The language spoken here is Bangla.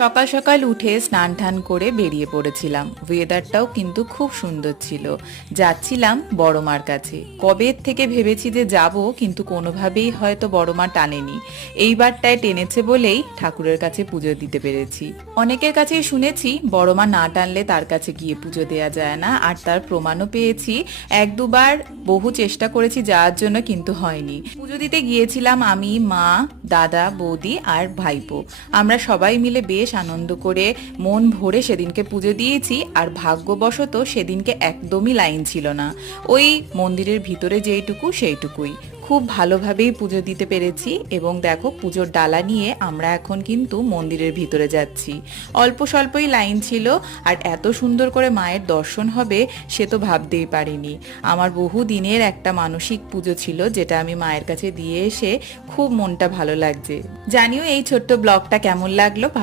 সকাল সকাল উঠে স্নান টান করে বেরিয়ে পড়েছিলাম। ওয়েদারটাও কিন্তু খুব সুন্দর ছিল। যাচ্ছিলাম বড় মার কাছে। কবে থেকে ভেবেছি যে যাব, কিন্তু কোনোভাবেই হয়তো বড় মা টানেনি। এইবারটায় টেনেছে বলেই ঠাকুরের কাছে পুজো দিতে পেরেছি। অনেকের কাছেই শুনেছি বড় মা না টানলে তার কাছে গিয়ে পুজো দেওয়া যায় না, আর তার প্রমাণও পেয়েছি। এক দুবার বহু চেষ্টা করেছি যাওয়ার জন্য, কিন্তু হয়নি। পুজো দিতে গিয়েছিলাম আমি, মা, দাদা, বৌদি আর ভাইপো। আমরা সবাই মিলে বেশ আনন্দ করে মন ভরে সেদিনকে পুজো দিয়েছি। আর ভাগ্যবশত সেদিনকে একদমই লাইন ছিল না। ওই মন্দিরের ভিতরে যেইটুকু সেইটুকুই খুব ভালোভাবেই পুজো দিতে পেরেছি। এবং দেখো, পুজোর ডালা নিয়ে আমরা এখন কিন্তু মন্দিরের ভিতরে যাচ্ছি। অল্প স্বল্পই লাইন ছিল, আর এত সুন্দর করে মায়ের দর্শন হবে সে তো ভাবতেই পারিনি। আমার বহু দিনের একটা মানসিক পুজো ছিল, যেটা আমি মায়ের কাছে দিয়ে এসে খুব মনটা ভালো লাগছে। জানিও এই ছোট্ট ব্লগটা কেমন লাগলো। ভালো